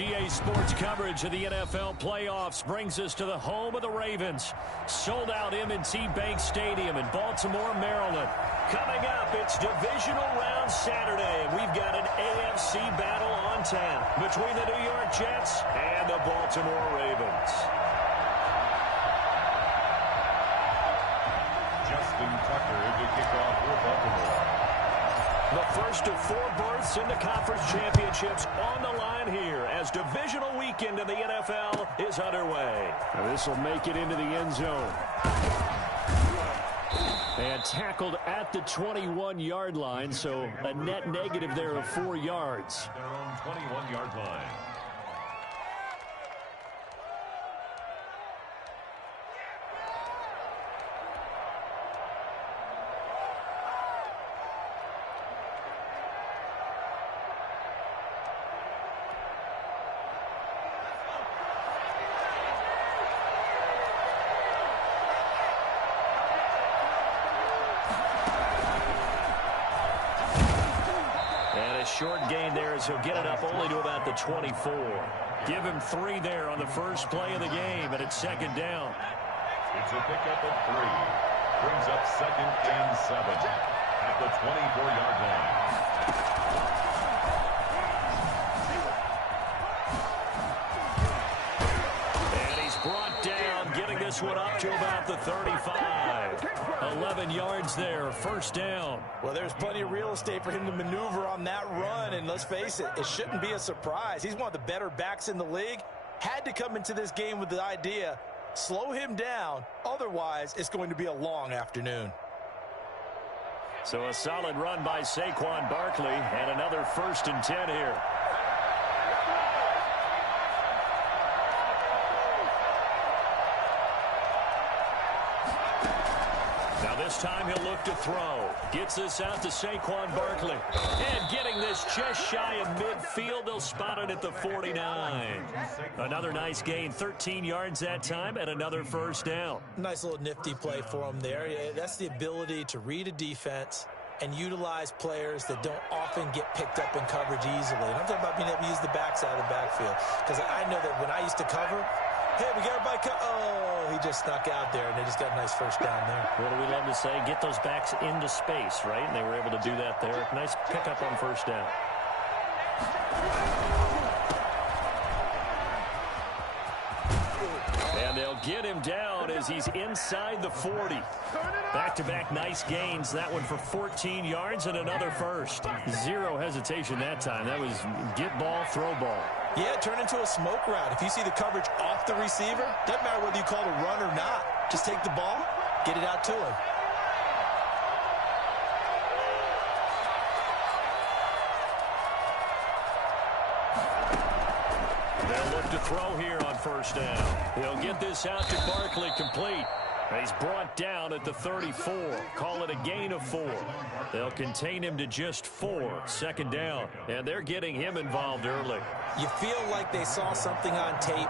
EA Sports coverage of the NFL playoffs brings us to the home of the Ravens. Sold out M&T Bank Stadium in Baltimore, Maryland. Coming up, it's Divisional Round Saturday, and we've got an AFC battle on tap between the New York Jets and the Baltimore Ravens. Justin Tucker to kick off for Baltimore. The first of 4 berths in the conference championships on the line here as divisional weekend in the NFL is underway. This will make it into the end zone. And tackled at the 21-yard line, so a net negative there of 4 yards. Their own 21-yard line. Short gain there as he'll get it up only to about the 24. Give him 3 there on the first play of the game, and it's second down. It's a pickup of 3. Brings up 2nd and 7 at the 24-yard line. And he's brought down, getting this one up to about the 35. 11 yards there, first down. Well, there's plenty of real estate for him to maneuver on that run, and let's face it, it shouldn't be a surprise. He's one of the better backs in the league. Had to come into this game with the idea, slow him down, otherwise it's going to be a long afternoon. So a solid run by Saquon Barkley, and another 1st and 10 here. This time he'll look to throw. Gets this out to Saquon Barkley. And getting this just shy of midfield. They'll spot it at the 49. Another nice gain. 13 yards that time and another first down. Nice little nifty play for him there. That's the ability to read a defense and utilize players that don't often get picked up in coverage easily. And I'm talking about being able to use the backside of the backfield. Because I know that when I used to cover, hey, we got everybody oh, he just snuck out there, and they just got a nice first down there. What do we love to say? Get those backs into space, right? And they were able to do that there. Nice pickup on first down. And they'll get him down as he's inside the 40. Back-to-back nice gains. That one for 14 yards and another first. 0 hesitation that time. That was get ball, throw ball. Yeah, turn into a smoke route. If you see the coverage off the receiver, doesn't matter whether you call it a run or not. Just take the ball, get it out to him. They'll look to throw here on first down. He'll get this out to Barkley, complete. He's brought down at the 34. Call it a gain of 4. They'll contain him to just 4. Second down. And they're getting him involved early. You feel like they saw something on tape,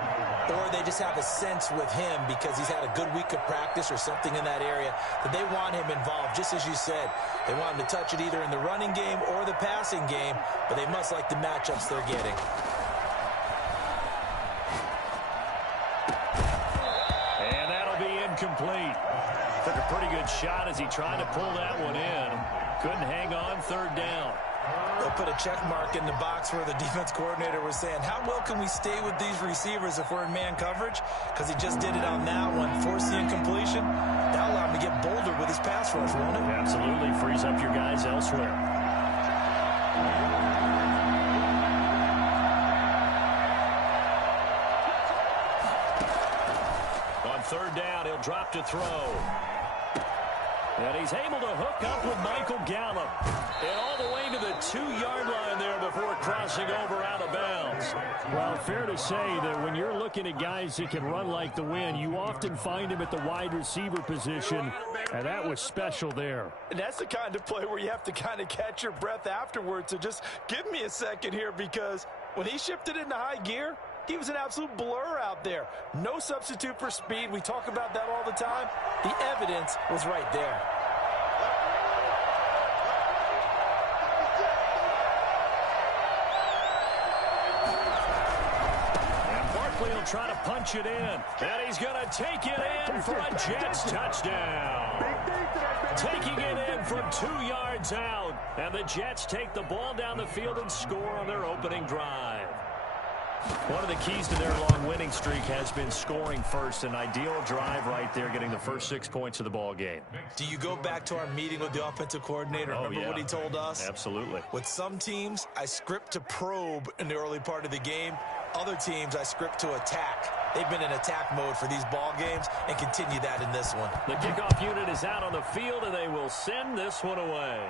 or they just have a sense with him because he's had a good week of practice or something in that area that they want him involved. Just as you said, they want him to touch it either in the running game or the passing game, but they must like the matchups they're getting. Complete. Took a pretty good shot as he tried to pull that one in. Couldn't hang on, third down. They'll put a check mark in the box where the defense coordinator was saying, how well can we stay with these receivers if we're in man coverage? Because he just did it on that one. Force the incompletion. That'll allow him to get bolder with his pass rush, won't it? Absolutely. Frees up your guys elsewhere. Third down, he'll drop to throw. And he's able to hook up with Michael Gallup. And all the way to the 2-yard line there before crossing over out of bounds. Well, fair to say that when you're looking at guys that can run like the wind, you often find him at the wide receiver position, and that was special there. And that's the kind of play where you have to kind of catch your breath afterwards. So just give me a second here, because when he shifted into high gear, he was an absolute blur out there. No substitute for speed. We talk about that all the time. The evidence was right there. try to punch it in. And he's going to take it in for a Jets touchdown. Taking it in from 2 yards out. And the Jets take the ball down the field and score on their opening drive. One of the keys to their long winning streak has been scoring first. An ideal drive right there, getting the first 6 points of the ball game. Do you go back to our meeting with the offensive coordinator? Remember what he told us? Absolutely. With some teams, I script to probe in the early part of the game. Other teams, I script to attack. They've been in attack mode for these ball games and continue that in this one. The kickoff unit is out on the field, and they will send this one away.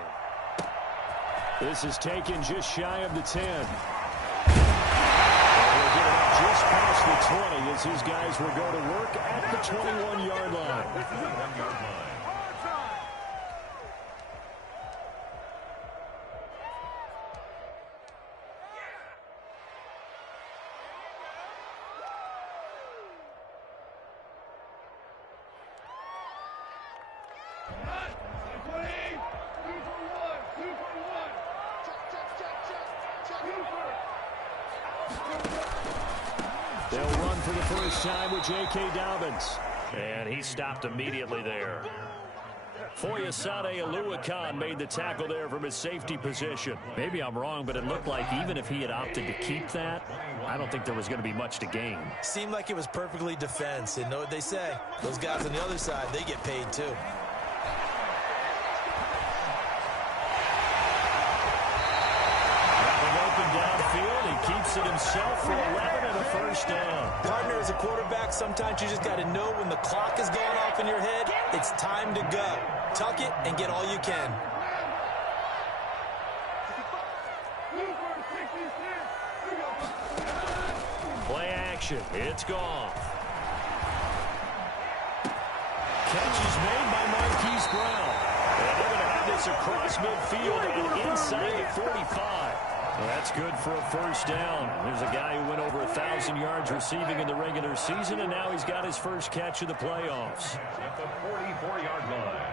This is taken just shy of the 10. Just past the 20 as his guys will go to work at the 21-yard line. They'll run for the first time with J.K. Dobbins. And he stopped immediately there. Foyesade Oluwakan made the tackle there from his safety position. Maybe I'm wrong, but it looked like even if he had opted to keep that, I don't think there was going to be much to gain. Seemed like it was perfectly defense. And know what they say? Those guys on the other side, they get paid too. Downfield, he keeps it himself for 11 and a first down. Partner, as a quarterback, sometimes you just got to know when the clock is going off in your head, it's time to go. Tuck it and get all you can. Play action. It's gone. Catch is made by Marquise Brown. And they're going to have this across midfield and inside the 45. Well, that's good for a first down. There's a guy who went over 1,000 yards receiving in the regular season, and now he's got his first catch of the playoffs. At the 44-yard line.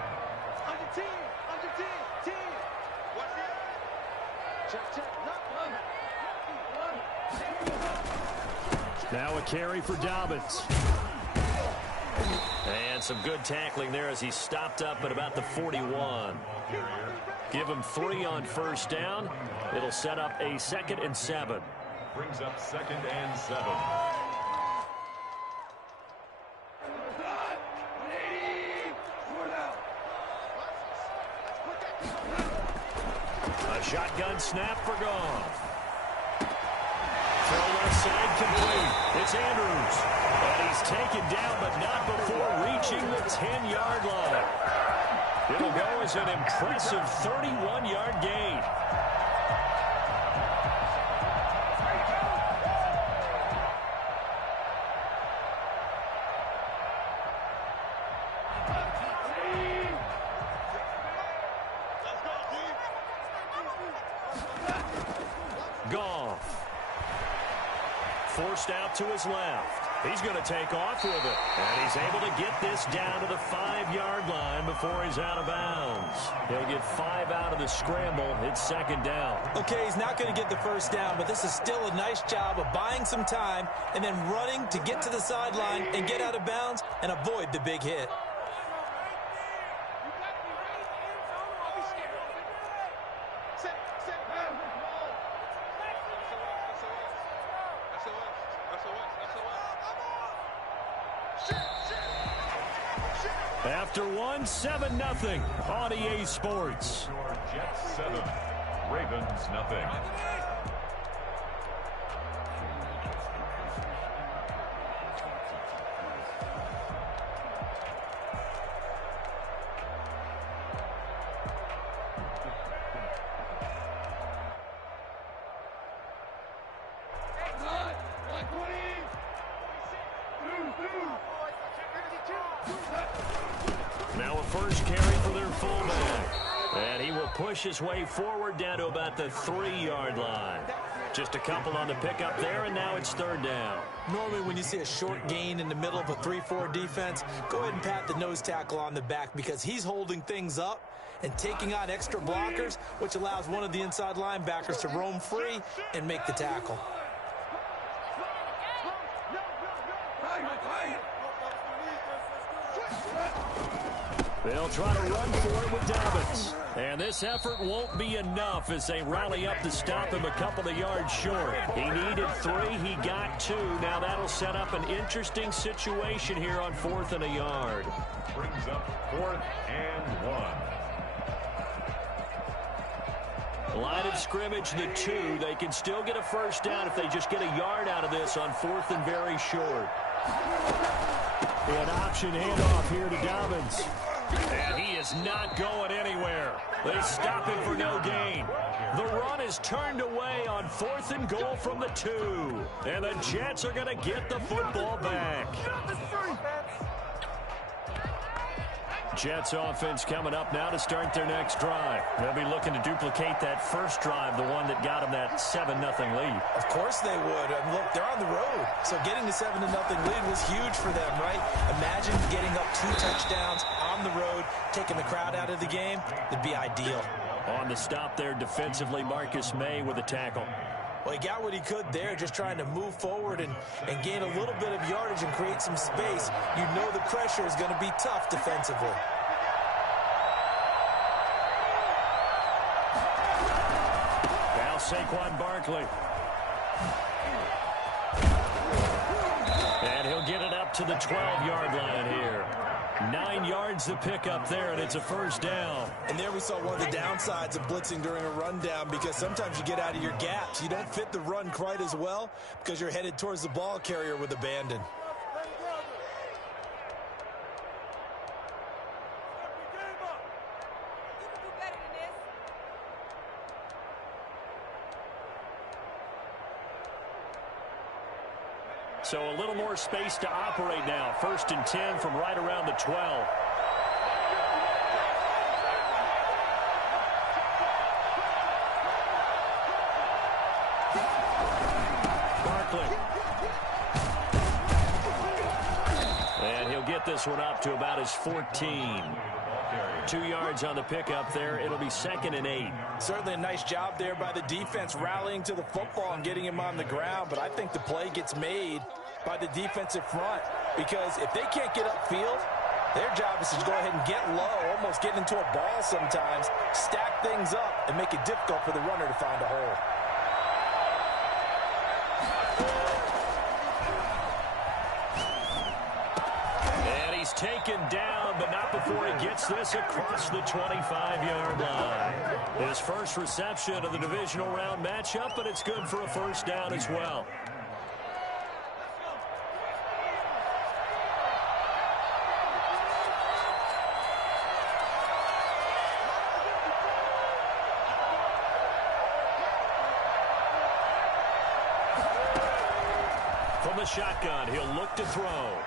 Now a carry for Dobbins. And some good tackling there as he stopped up at about the 41. Give him 3 on first down. It'll set up a 2nd and 7. Brings up 2nd and 7. A shotgun snap for Goff. Throw left side complete. It's Andrews. And he's taken down, but not before reaching the 10-yard line. It'll go as an impressive 31-yard gain. Goff. Forced out to his left. He's going to take off with it. And he's able to get this down to the 5-yard line before he's out of bounds. He'll get 5 out of the scramble. It's 2nd down. Okay, he's not going to get the first down, but this is still a nice job of buying some time and then running to get to the sideline and get out of bounds and avoid the big hit. After one, 7-0 on EA Sports. Jets 7, Ravens nothing. Now a first carry for their fullback. And he will push his way forward down to about the 3-yard line. Just a couple on the pickup there, and now it's 3rd down. Normally when you see a short gain in the middle of a 3-4 defense, go ahead and pat the nose tackle on the back because he's holding things up and taking on extra blockers, which allows one of the inside linebackers to roam free and make the tackle. They'll try to run for it with Dobbins. And this effort won't be enough as they rally up to stop him a couple of yards short. He needed 3. He got 2. Now that'll set up an interesting situation here on 4th and a yard. Brings up 4th and 1. Line of scrimmage, the 2. They can still get a first down if they just get a yard out of this on 4th and very short. An option handoff here to Dobbins. And he is not going anywhere. They stop him for no gain. The run is turned away on 4th and goal from the 2. And the Jets are going to get the football back. Jets offense coming up now to start their next drive. They'll be looking to duplicate that first drive, the one that got them that 7-0 lead. Of course they would. Look, they're on the road, so getting the 7-0 lead was huge for them, right? Imagine getting up 2 touchdowns on the road, taking the crowd out of the game. It'd be ideal. On the stop there defensively, Marcus May with a tackle. Well, he got what he could there, just trying to move forward and gain a little bit of yardage and create some space. You know the pressure is going to be tough defensively. Now Saquon Barkley. And he'll get it up to the 12-yard line here. 9 yards to pick up there, and it's a first down. And there we saw one of the downsides of blitzing during a rundown, because sometimes you get out of your gaps. You don't fit the run quite as well because you're headed towards the ball carrier with abandon. So a little more space to operate now. 1st and 10 from right around the 12. Barkley. And he'll get this one up to about his 14. 2 yards on the pickup there. It'll be 2nd and 8. Certainly a nice job there by the defense rallying to the football and getting him on the ground. But I think the play gets made by the defensive front, because if they can't get upfield, their job is to go ahead and get low, almost get into a ball sometimes, stack things up, and make it difficult for the runner to find a hole. And he's taken down, but not before he gets this across the 25-yard line. His first reception of the divisional round matchup, but it's good for a first down as well. From the shotgun, he'll look to throw.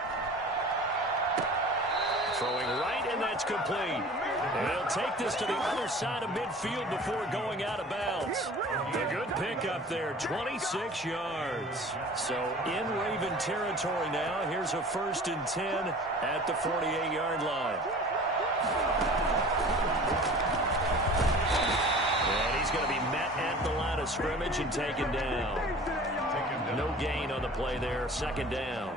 Throwing right, and that's complete. And he'll take this to the other side of midfield before going out of bounds. A good pickup there, 26 yards. So in Raven territory now. Here's a 1st and 10 at the 48-yard line. And he's going to be met at the line of scrimmage and taken down. No gain on the play there, 2nd down.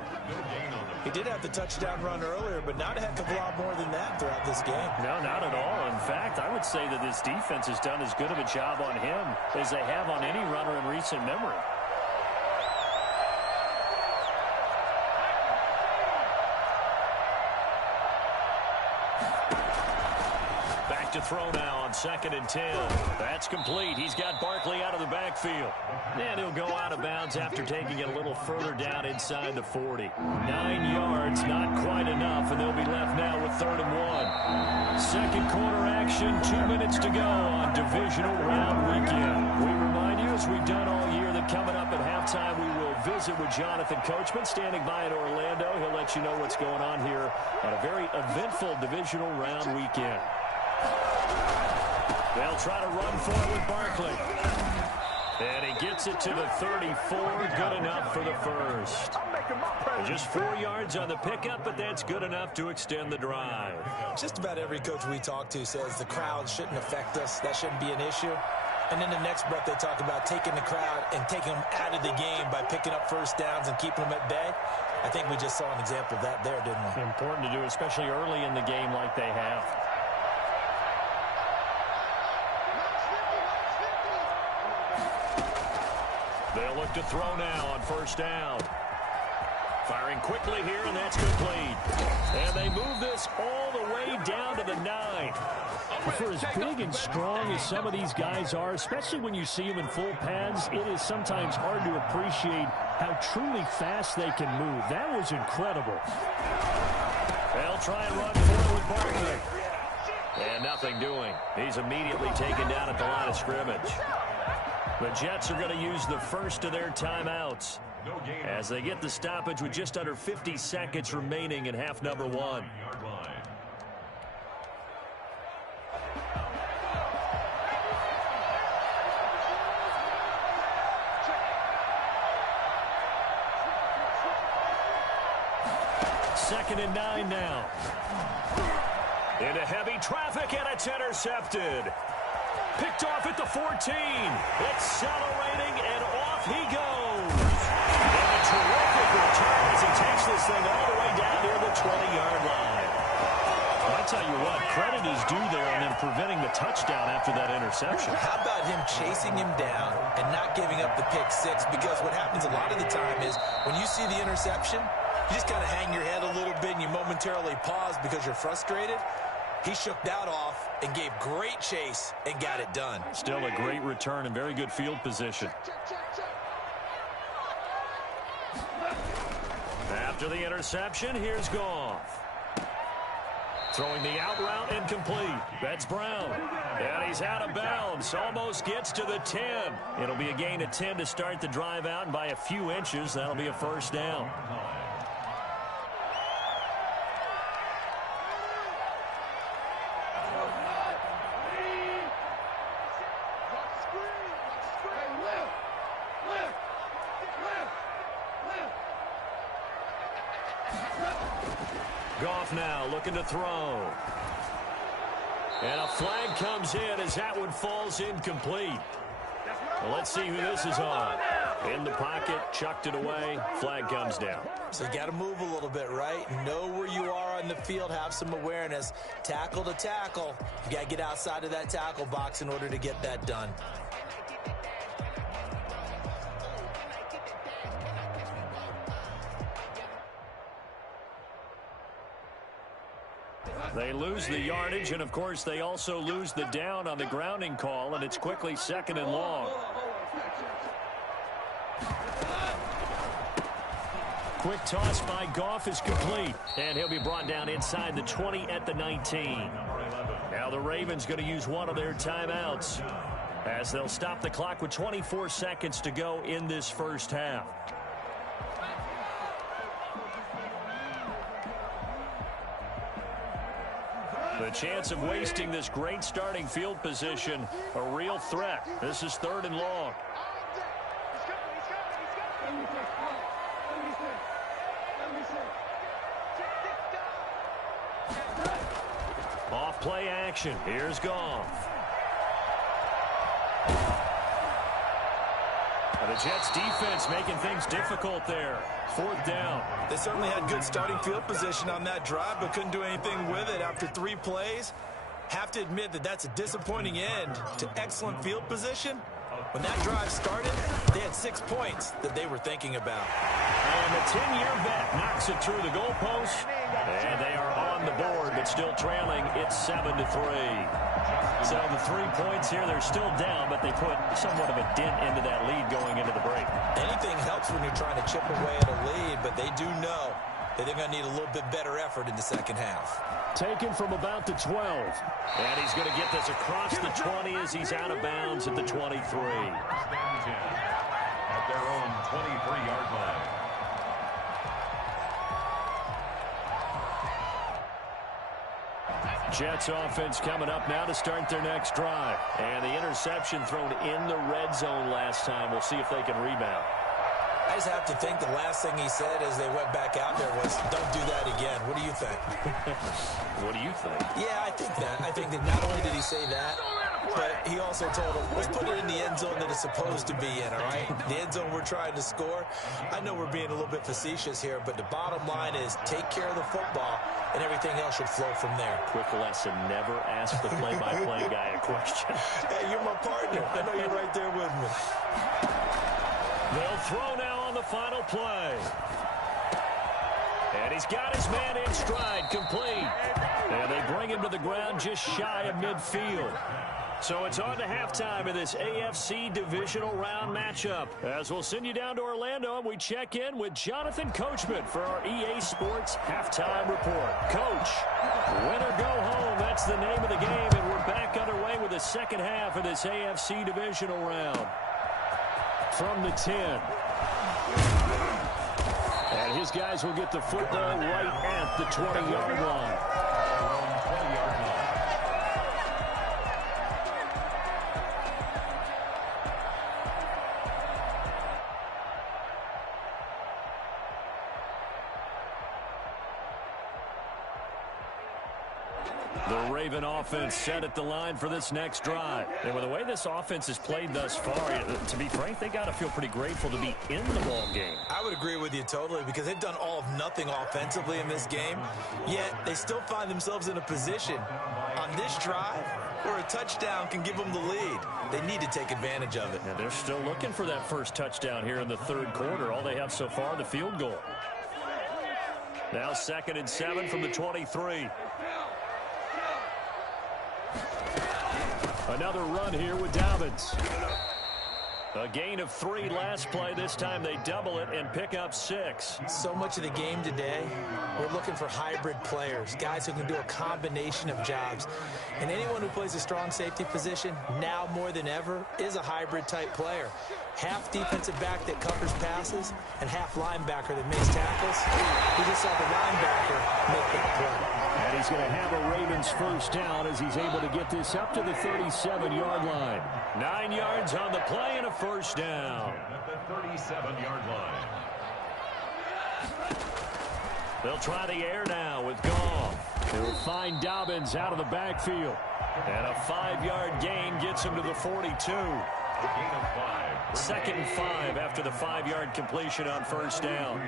He did have the touchdown run earlier, but not a heck of a lot more than that throughout this game. No, not at all. In fact, I would say that this defense has done as good of a job on him as they have on any runner in recent memory. Back to throw now on 2nd and 10. That's complete. He's got Barkley out of the backfield. And he'll go out of bounds after taking it a little further down inside the 40. 9 yards, not quite enough, and they'll be left now with 3rd and 1. Second quarter action, 2 minutes to go on divisional round weekend. We remind you, as we've done all year, that coming up at halftime, we will visit with Jonathan Coachman standing by in Orlando. He'll let you know what's going on here on a very eventful divisional round weekend. They'll try to run for it with Barkley. And he gets it to the 34. Good enough for the first. Just 4 yards on the pickup, but that's good enough to extend the drive. Just about every coach we talk to says the crowd shouldn't affect us. That shouldn't be an issue. And in the next breath, they talk about taking the crowd and taking them out of the game by picking up first downs and keeping them at bay. I think we just saw an example of that there, didn't we? Important to do, especially early in the game like they have. They'll look to throw now on first down. Firing quickly here, and that's complete. And they move this all the way down to the 9. For as big and strong as some of these guys are, especially when you see them in full pads, it is sometimes hard to appreciate how truly fast they can move. That was incredible. They'll try and run for it with Barkley. And nothing doing. He's immediately taken down at the line of scrimmage. The Jets are going to use the first of their timeouts as they get the stoppage with just under 50 seconds remaining in half number 1. Second and 9 now. Into heavy traffic, and it's intercepted. Picked off at the 14. Accelerating, and off he goes. And a terrific return as he takes this thing all the way down near the 20-yard line. Well, I tell you what, credit is due there on them preventing the touchdown after that interception. How about him chasing him down and not giving up the pick six? Because what happens a lot of the time is when you see the interception, you just kind of hang your head a little bit and you momentarily pause because you're frustrated. He shook that off and gave great chase and got it done. Still a great return and very good field position. After the interception, here's Goff. Throwing the out route incomplete. That's Brown. And he's out of bounds. Almost gets to the 10. It'll be a gain of 10 to start the drive out, and by a few inches, that'll be a first down. Goff now looking to throw. And a flag comes in as that one falls incomplete. Well, let's see who this is on. In the pocket, chucked it away, flag comes down. So you got to move a little bit, right? Know where you are on the field, have some awareness. Tackle to tackle. You got to get outside of that tackle box in order to get that done. They lose the yardage, and of course they also lose the down on the grounding call, and it's quickly second and long. Quick toss by Goff is complete, and he'll be brought down inside the 20 at the 19. Now the Ravens going to use one of their timeouts as they'll stop the clock with 24 seconds to go in this first half. The chance of wasting this great starting field position, a real threat. This is third and long. Off play action. Here's Goff. The Jets defense making things difficult there. Fourth down. They certainly had good starting field position on that drive, but couldn't do anything with it after 3 plays. Have to admit that that's a disappointing end to excellent field position. When that drive started, they had 6 points that they were thinking about. And the 10-year vet knocks it through the goalpost. And they are on the board, but still trailing. It's 7-3. So the 3 points here, they're still down, but they put somewhat of a dent into that lead going into the break. Anything helps when you're trying to chip away at a lead, but they do know that they're going to need a little bit better effort in the second half. Taken from about the 12. And he's going to get this across the 20 as he's out of bounds at the 23. At their own 23-yard line. Jets offense coming up now to start their next drive. And the interception thrown in the red zone last time. We'll see if they can rebound. I just have to think the last thing he said as they went back out there was, don't do that again. What do you think? What do you think? Yeah, I think that. I think that not only did he say that, but he also told him, let's put it in the end zone that it's supposed to be in, all right? The end zone we're trying to score. I know we're being a little bit facetious here, but the bottom line is take care of the football, and everything else should flow from there. Quick lesson, never ask the play-by-play guy a question. Hey, you're my partner. I know you're right there with me. They'll throw now on the final play. And he's got his man in stride, complete. And they bring him to the ground just shy of midfield. So it's on to halftime in this AFC Divisional Round matchup. As we'll send you down to Orlando, and we check in with Jonathan Coachman for our EA Sports Halftime Report. Coach, win or go home, that's the name of the game, and we're back underway with the second half of this AFC Divisional Round. From the 10. And his guys will get the football right at the 20-yard line. The Raven offense set at the line for this next drive. And with the way this offense has played thus far, to be frank, they got to feel pretty grateful to be in the ball game. I would agree with you totally, because they've done all of nothing offensively in this game, yet they still find themselves in a position on this drive where a touchdown can give them the lead. They need to take advantage of it. And they're still looking for that first touchdown here in the third quarter. All they have so far, the field goal. Now 2nd and 7 from the 23. Another run here with Dobbins. A gain of 3 last play. This time they double it and pick up 6. So much of the game today, we're looking for hybrid players, guys who can do a combination of jobs. And anyone who plays a strong safety position, now more than ever, is a hybrid type player. Half defensive back that covers passes and half linebacker that makes tackles. We just saw the linebacker make that play. And he's going to have a Ravens first down as he's able to get this up to the 37-yard line. 9 yards on the play and a first down. At the 37-yard line. They'll try the air now with Goff. They'll find Dobbins out of the backfield. And a 5-yard gain gets him to the 42. A gain of 5. 2nd and 5 after the 5-yard completion on first down.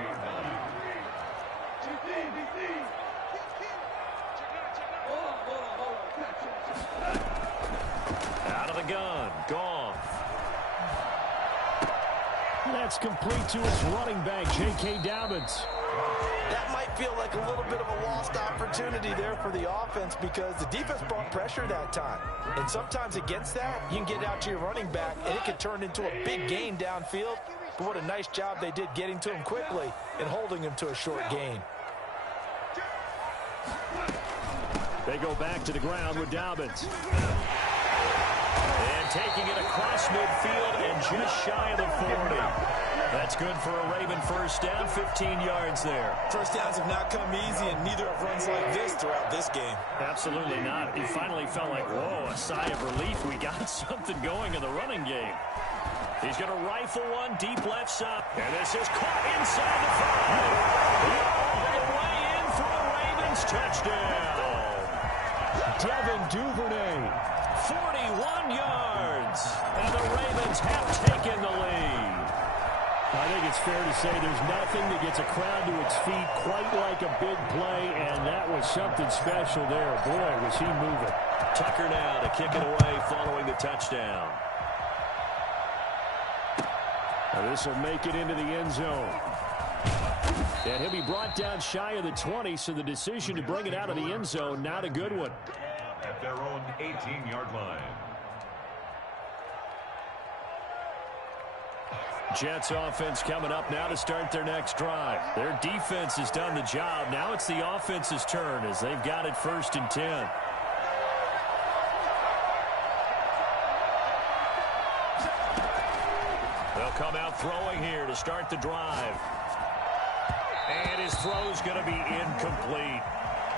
Out of the gun, Goff. That's complete to his running back, J.K. Dobbins. That might feel like a little bit of a lost opportunity there for the offense, because the defense brought pressure that time. And sometimes against that, you can get out to your running back, and it can turn into a big gain downfield. But what a nice job they did getting to him quickly and holding him to a short gain. They go back to the ground with Dobbins. And taking it across midfield and just shy of the 40. That's good for a Raven first down, 15 yards there. First downs have not come easy, and neither have runs like this throughout this game. Absolutely not. It finally felt like, whoa, a sigh of relief. We got something going in the running game. He's going to rifle one deep left side. And this is caught inside the 5. All the way in for a Ravens touchdown. Devin Duvernay, 41 yards. And the Ravens have taken the lead. I think it's fair to say there's nothing that gets a crowd to its feet quite like a big play, and that was something special there. Boy, was he moving. Tucker now to kick it away following the touchdown. Now this will make it into the end zone. And he'll be brought down shy of the 20, so the decision to bring it out of the end zone, not a good one. At their own 18-yard line. Jets offense coming up now to start their next drive. Their defense has done the job. Now it's the offense's turn as they've got it 1st and 10. They'll come out throwing here to start the drive. And his throw's going to be incomplete.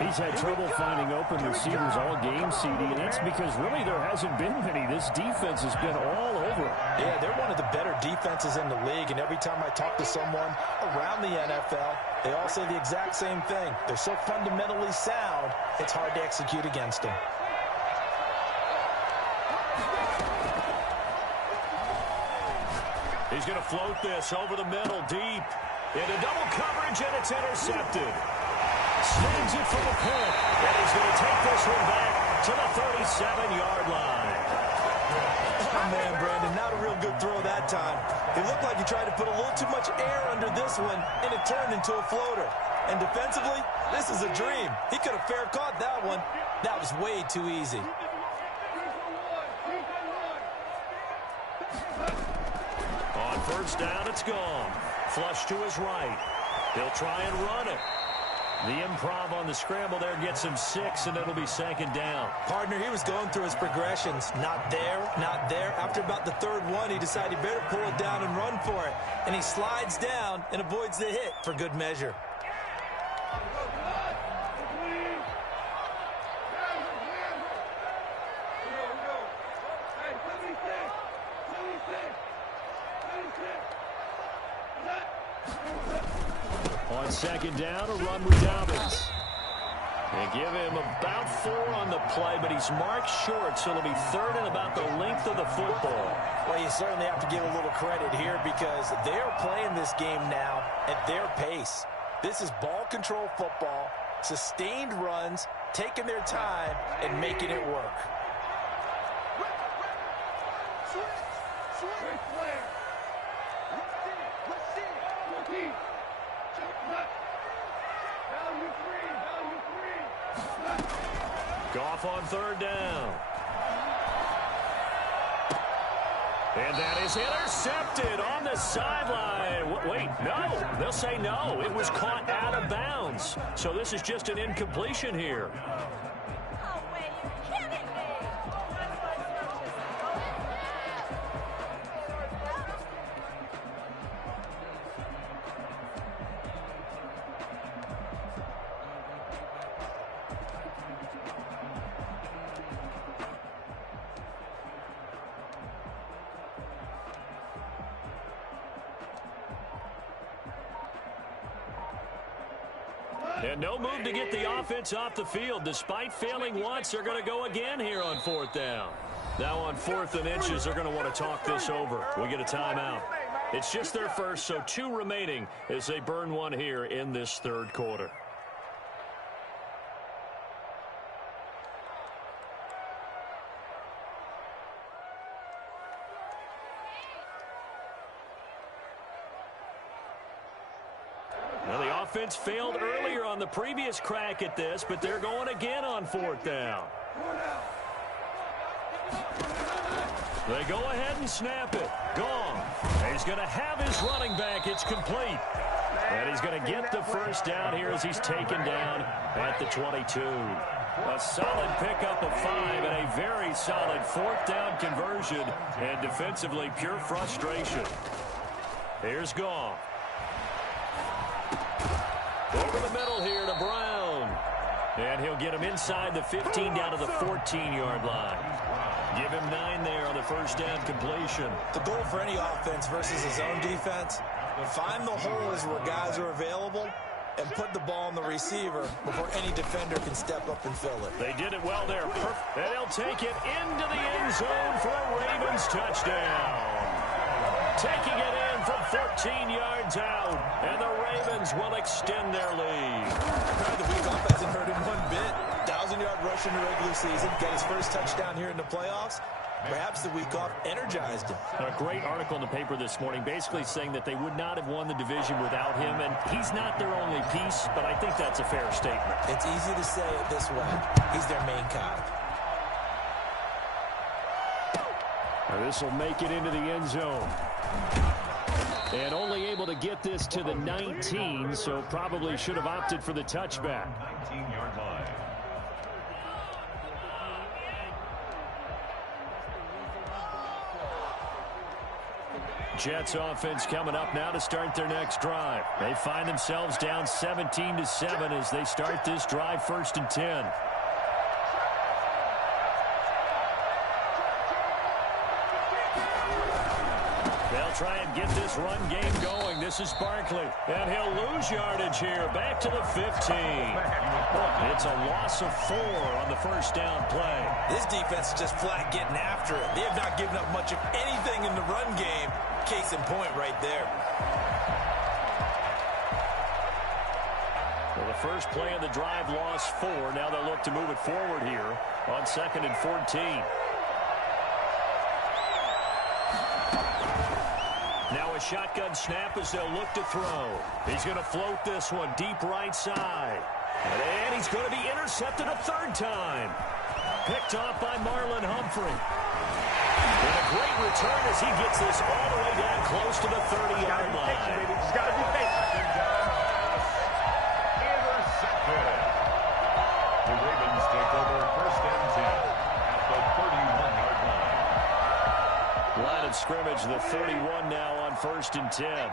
He's had trouble finding open receivers all game, CD, and that's because really there hasn't been many. This defense has been all over. Yeah, they're one of the better defenses in the league, and every time I talk to someone around the NFL, they all say the exact same thing. They're so fundamentally sound, it's hard to execute against them. He's going to float this over the middle, deep. Into double coverage, and it's intercepted. Snags it from the pit, and he's going to take this one back to the 37-yard line. Oh, man, Brandon, not a real good throw that time. It looked like he tried to put a little too much air under this one, and it turned into a floater. And defensively, this is a dream. He could have fair caught that one. That was way too easy. On first down, it's gone. Flush to his right. He'll try and run it. The improv on the scramble there gets him 6, and it'll be second down. Partner, he was going through his progressions. Not there, not there. After about the third one, he decided he better pull it down and run for it. And he slides down and avoids the hit for good measure. On second down, a run with Dobbins. They give him about 4 on the play, but he's marked short, so it'll be third and about the length of the football. Well, you certainly have to give a little credit here because they're playing this game now at their pace. This is ball control football, sustained runs, taking their time, and making it work. Goff on third down. And that is intercepted on the sideline. Wait, no. They'll say no. It was caught out of bounds. So this is just an incompletion here. And no move to get the offense off the field. Despite failing once, they're going to go again here on fourth down. Now on 4th and inches, they're going to want to talk this over. We get a timeout. It's just their first, so 2 remaining as they burn one here in this third quarter. Offense failed earlier on the previous crack at this, but they're going again on 4th down. They go ahead and snap it. Gone. He's going to have his running back. It's complete. And he's going to get the first down here as he's taken down at the 22. A solid pickup of 5 and a very solid 4th down conversion. And defensively, pure frustration. Here's Goff. Over the middle here to Brown. And he'll get him inside the 15 down to the 14-yard line. Give him 9 there on the first down completion. The goal for any offense versus his own defense, find the holes where guys are available and put the ball on the receiver before any defender can step up and fill it. They did it well there. Perfect. And they'll take it into the end zone for a Ravens touchdown. Taking it in from 14 yards out, and the Ravens will extend their lead. The week off hasn't hurt him one bit. 1,000-yard rush in the regular season, got his first touchdown here in the playoffs. Perhaps the week off energized him. A great article in the paper this morning basically saying that they would not have won the division without him, and he's not their only piece, but I think that's a fair statement. It's easy to say it this way. He's their main cog. This will make it into the end zone. And only able to get this to the 19, so probably should have opted for the touchback. 19-yard line. Jets offense coming up now to start their next drive. They find themselves down 17-7 as they start this drive 1st and 10. They'll They'll try and get this run game going. This is Barkley, and he'll lose yardage here. Back to the 15. It's a loss of 4 on the first down play. This defense is just flat getting after it. They have not given up much of anything in the run game. Case in point right there. Well, the first play of the drive lost 4. Now they'll look to move it forward here on 2nd and 14. Now a shotgun snap as they'll look to throw. He's going to float this one deep right side. And he's going to be intercepted a 3rd time. Picked off by Marlon Humphrey. And a great return as he gets this all the way down close to the 30-yard line. He's got to be patient. Intercepted. The Ravens take over 1st and 10 at the 31-yard line. Line of scrimmage, the 31 now on 1st and 10.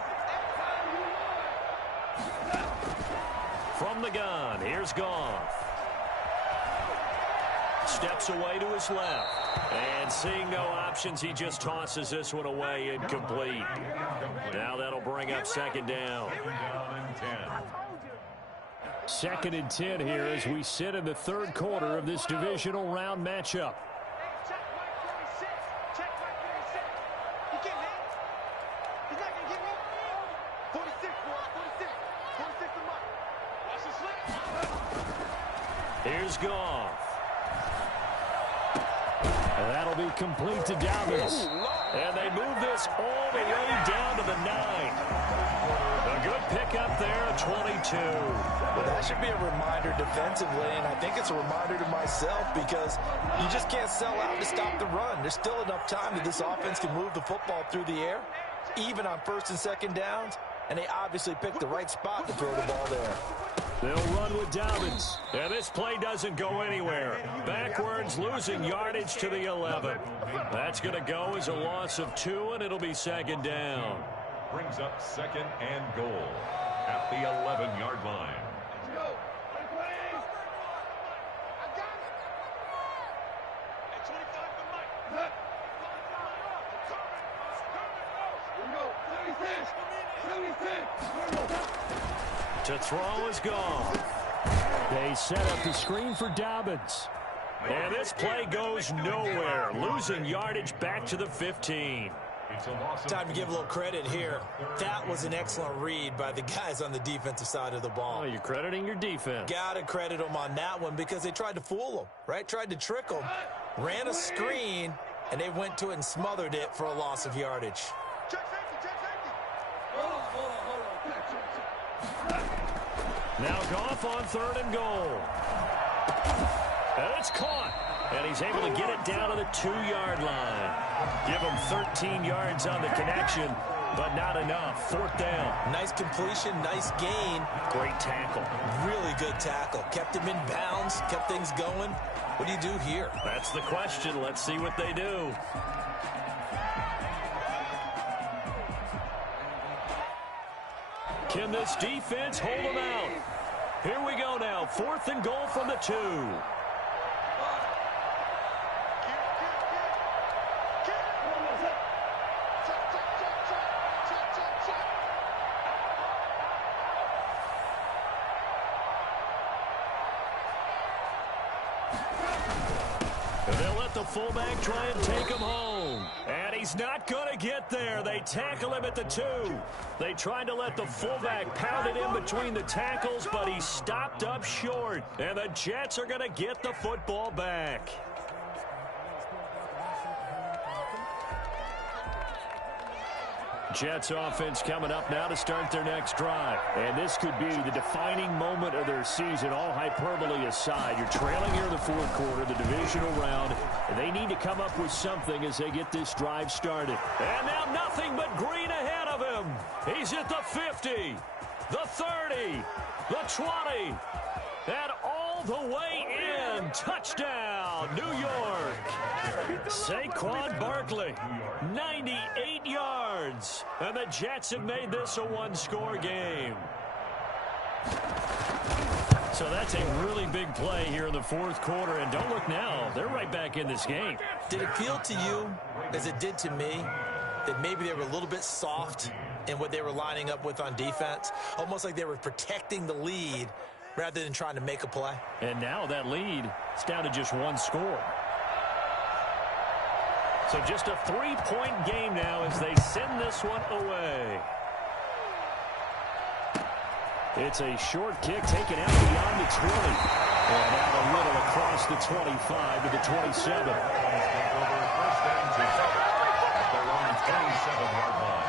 From the gun, here's Goff. Steps away to his left. And seeing no options, he just tosses this one away incomplete. Now that'll bring up 2nd down. 2nd and 10 here as we sit in the 3rd quarter of this divisional round matchup. Here's Goff. That'll be complete to Dobbins. And they move this all the way down to the 9. A good pickup there at 22. Well, that should be a reminder defensively, and I think it's a reminder to myself because you just can't sell out to stop the run. There's still enough time that this offense can move the football through the air, even on 1st and 2nd downs, and they obviously picked the right spot to throw the ball there. They'll run with Dobbins. And this play doesn't go anywhere. Backwards, losing yardage to the 11. That's going to go as a loss of 2, and it'll be 2nd down. Brings up 2nd and goal at the 11-yard line. To throw is gone. They set up the screen for Dobbins. And this play goes nowhere. Losing yardage back to the 15. Time to give a little credit here. That was an excellent read by the guys on the defensive side of the ball. Oh, you're crediting your defense. Got to credit them on that one because they tried to fool them, right? Tried to trick them. Ran a screen, and they went to it and smothered it for a loss of yardage. Now Goff on 3rd and goal. And it's caught. And he's able to get it down to the 2-yard line. Give him 13 yards on the connection, but not enough. 4th down. Nice completion, nice gain. Great tackle. Really good tackle. Kept him in bounds, kept things going. What do you do here? That's the question. Let's see what they do. Can this defense hold them out? Here we go now. 4th and goal from the 2. And they'll let the fullback try and take him home. And he's not going to get there. They tackle him at the 2. They tried to let the fullback pound it in between the tackles, but he stopped up short. And the Jets are going to get the football back. Jets offense coming up now to start their next drive. And this could be the defining moment of their season, all hyperbole aside. You're trailing here in the 4th quarter, the divisional round, and they need to come up with something as they get this drive started. And now nothing but green ahead of him. He's at the 50, the 30, the 20, and all the way in. Touchdown, New York. Saquon Barkley, 98 yards. And the Jets have made this a one-score game. So that's a really big play here in the 4th quarter. And don't look now, they're right back in this game. Did it feel to you, as it did to me, that maybe they were a little bit soft in what they were lining up with on defense, almost like they were protecting the lead rather than trying to make a play. And now that lead is down to just one score. So just a 3-point game now as they send this one away. It's a short kick taken out beyond the 20. And out a little across the 25 to the 27. Over first down to at their own 27-yard line.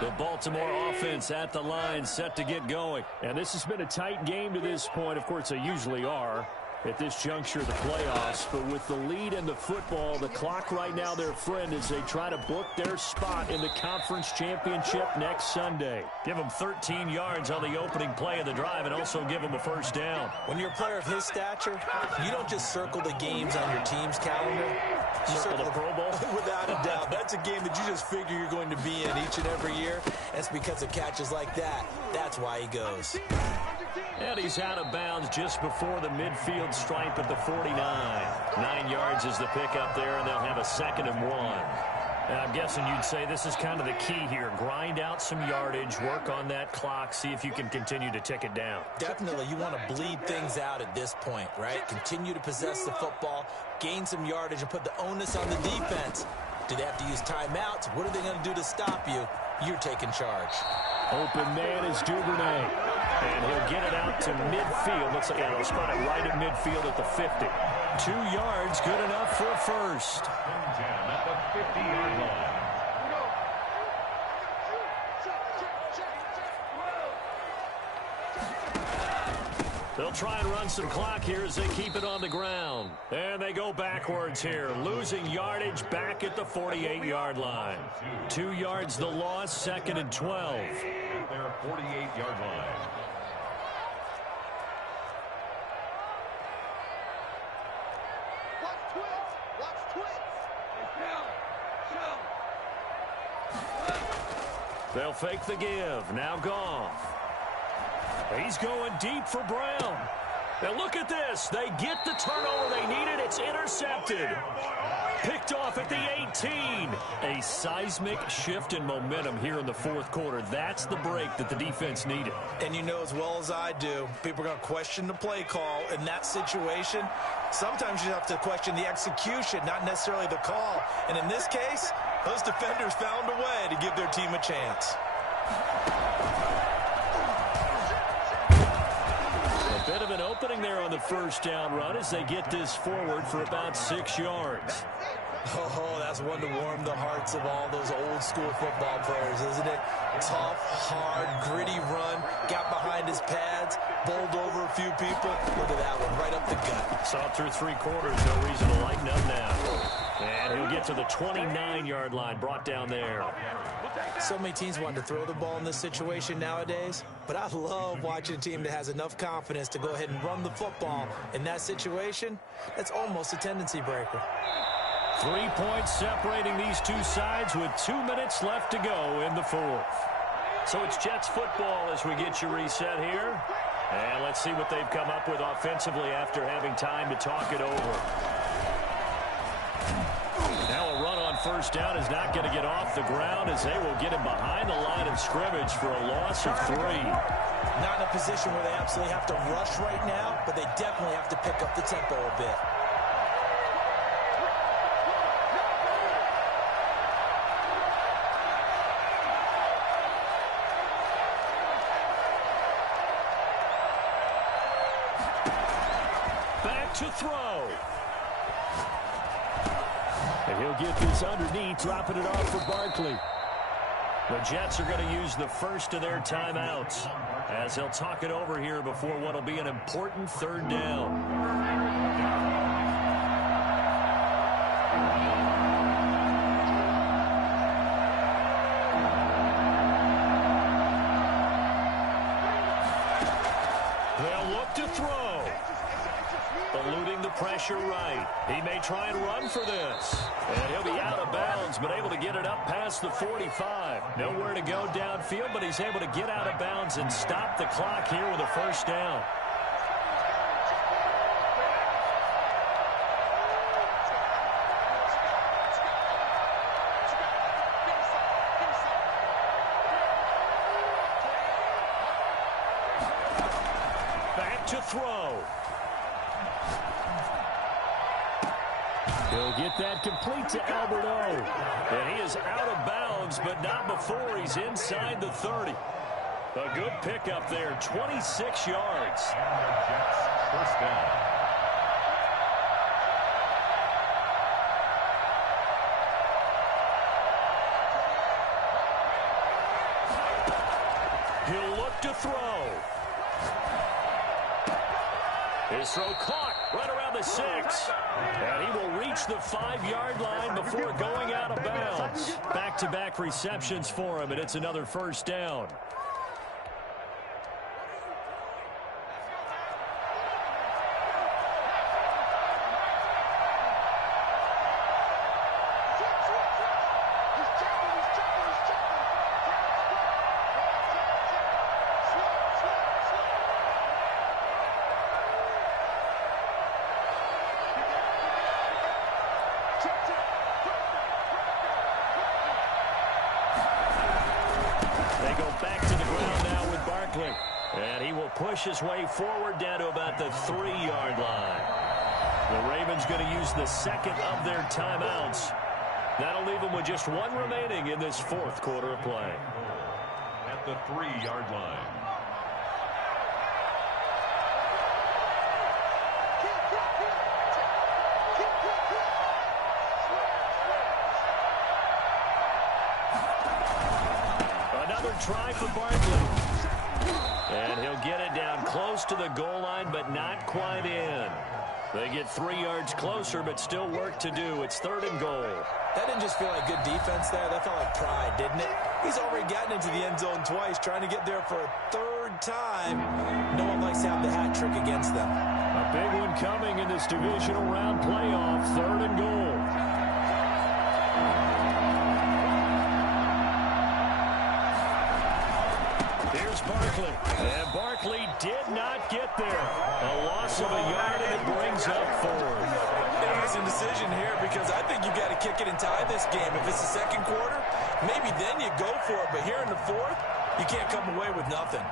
The Baltimore offense at the line, set to get going. And this has been a tight game to this point. Of course, they usually are at this juncture of the playoffs. But with the lead in the football, the clock right now their friend as they try to book their spot in the conference championship next Sunday. Give them 13 yards on the opening play of the drive and also give them a first down. When you're a player of his stature, you don't just circle the games on your team's calendar. You Circle the Pro Bowl? Without a doubt. That's a game that you just figure you're going to be in each and every year. That's because of catches like that. That's why he goes. And he's out of bounds just before the midfield stripe at the 49. 9 yards is the pickup there, and they'll have a 2nd and 1. And I'm guessing you'd say this is kind of the key here. Grind out some yardage, work on that clock, see if you can continue to tick it down. Definitely, you want to bleed things out at this point, right? Continue to possess the football, gain some yardage, and put the onus on the defense. Do they have to use timeouts? What are they going to do to stop you? You're taking charge. Open man is Duvernay. And he'll get it out to midfield. Looks like they'll spot it right at midfield at the 50. 2 yards, good enough for a first. At the 50-yard line. They'll try and run some clock here as they keep it on the ground. And they go backwards here, losing yardage back at the 48-yard line. 2 yards the loss, 2nd and 12. At their 48-yard line. They'll fake the give. Now Goff. He's going deep for Brown. Now look at this. They get the turnover they needed. It's intercepted. Picked off at the 18. A seismic shift in momentum here in the 4th quarter. That's the break that the defense needed. And you know as well as I do, people are going to question the play call in that situation. Sometimes you have to question the execution, not necessarily the call. And in this case, those defenders found a way to give their team a chance. A bit of an opening there on the first down run as they get this forward for about 6 yards. Oh, that's one to warm the hearts of all those old school football players, isn't it? Tough, hard, gritty run, got behind his pads, bowled over a few people. Look at that one, right up the gut. Saw through 3 quarters, no reason to lighten up now. And he'll get to the 29-yard line, brought down there. So many teams want to throw the ball in this situation nowadays, but I love watching a team that has enough confidence to go ahead and run the football in that situation. That's almost a tendency breaker. 3 points separating these two sides with 2 minutes left to go in the 4th. So it's Jets football as we get you reset here. And let's see what they've come up with offensively after having time to talk it over. Now a run on first down is not going to get off the ground as they will get him behind the line of scrimmage for a loss of 3. Not in a position where they absolutely have to rush right now, but they definitely have to pick up the tempo a bit. Back to throw. And he'll get this underneath, dropping it off for Barkley. The Jets are going to use the first of their timeouts as they'll talk it over here before what will be an important 3rd down. They'll look to throw. Eluding the pressure right. He may try and run for this. And he'll be out of bounds, but able to get it up past the 45. Nowhere to go downfield, but he's able to get out of bounds and stop the clock here with a first down. Back to throw. He'll get that complete to Albert O. And he is out of bounds, but not before he's inside the 30. A good pickup there, 26 yards. Jets, first down. He'll look to throw. His throw caught right around the 6. And he will reach the 5-yard line before going out of bounds. Back-to-back receptions for him, and it's another first down. They go back to the ground now with Barkley. And he will push his way forward down to about the 3-yard line. The Ravens going to use the second of their timeouts. That'll leave them with just one remaining in this fourth quarter of play. At the 3-yard line. Another try for Barkley. And he'll get it down close to the goal line, but not quite in. They get 3 yards closer, but still work to do. It's 3rd and goal. That didn't just feel like good defense there. That felt like pride, didn't it? He's already gotten into the end zone twice, trying to get there for a 3rd time. No one likes to have the hat trick against them. A big one coming in this divisional round playoff. 3rd and goal. Here's Barkley. And Barkley did not get there. A loss of a yard, and it brings up 4th. Interesting decision here, because I think you've got to kick it and tie this game. If it's the 2nd quarter, maybe then you go for it. But here in the 4th, you can't come away with nothing.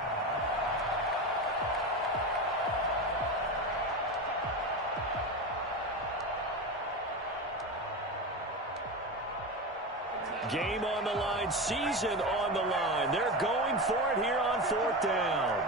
Game on the line, season on the line. They're going for it here on 4th down.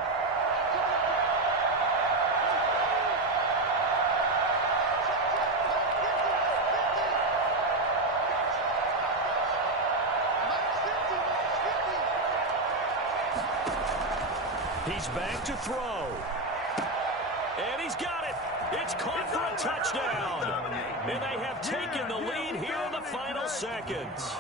He's back to throw. And he's got it. It's caught for a touchdown. And they have taken the lead here in the final seconds.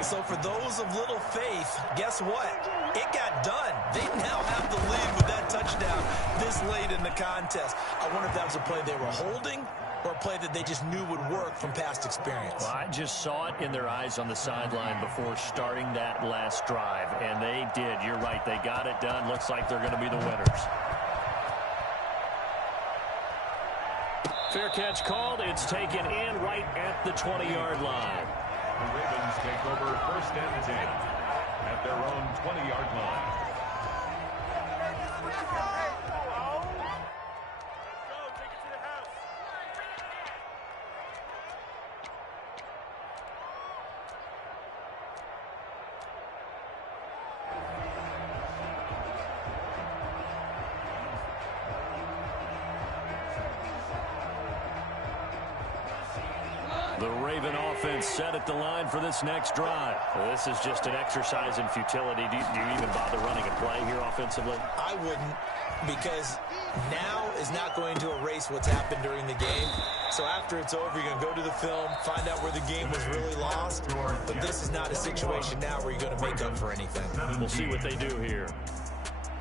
So for those of little faith, guess what? It got done. They now have the lead with that touchdown this late in the contest. I wonder if that was a play they were holding or a play that they just knew would work from past experience. Well, I just saw it in their eyes on the sideline before starting that last drive, and they did. You're right. They got it done. Looks like they're going to be the winners. Fair catch called. It's taken in right at the 20-yard line. The Ravens take over 1st and 10 at their own 20-yard line. The Raven offense set at the line for this next drive. Well, this is just an exercise in futility. Do you even bother running a play here offensively? I wouldn't, because now is not going to erase what's happened during the game. So after it's over, you're going to go to the film, find out where the game was really lost. But this is not a situation now where you're going to make up for anything. We'll see what they do here.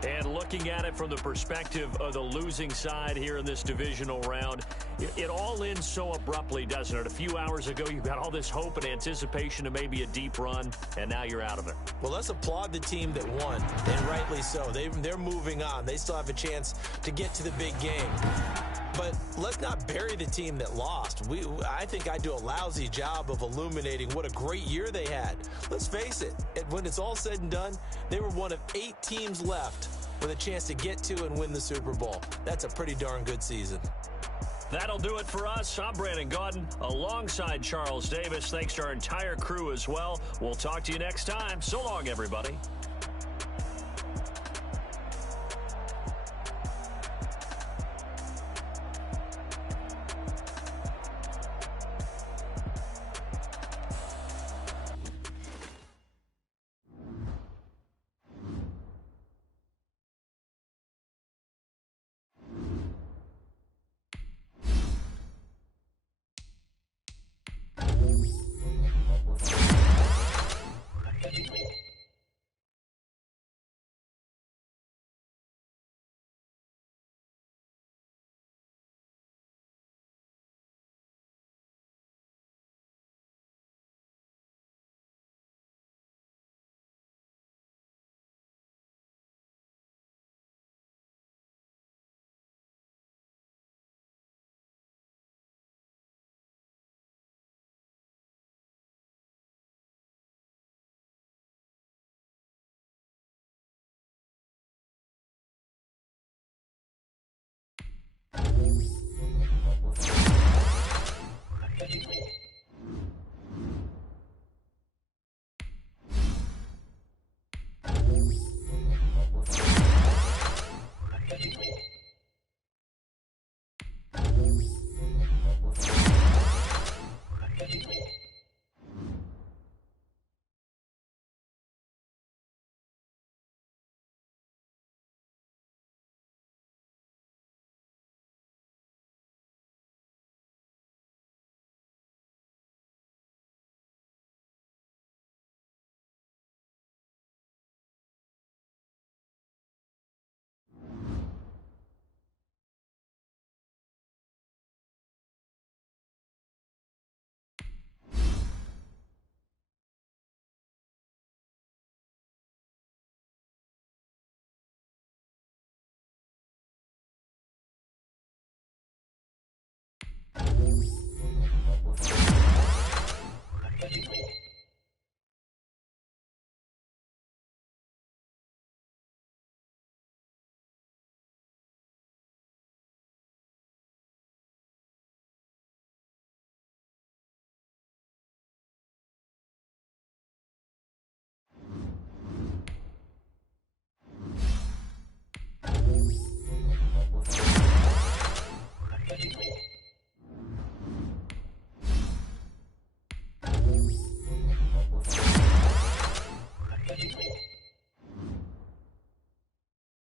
And looking at it from the perspective of the losing side here in this divisional round, it all ends so abruptly, doesn't it? A few hours ago, you got all this hope and anticipation of maybe a deep run, and now you're out of it. Well, let's applaud the team that won, and rightly so. They're moving on. They still have a chance to get to the big game. But let's not bury the team that lost. I think I do a lousy job of illuminating what a great year they had. Let's face it, when it's all said and done, they were one of 8 teams left with a chance to get to and win the Super Bowl. That's a pretty darn good season. That'll do it for us. I'm Brandon Gaudin alongside Charles Davis. Thanks to our entire crew as well. We'll talk to you next time. So long, everybody. Ready.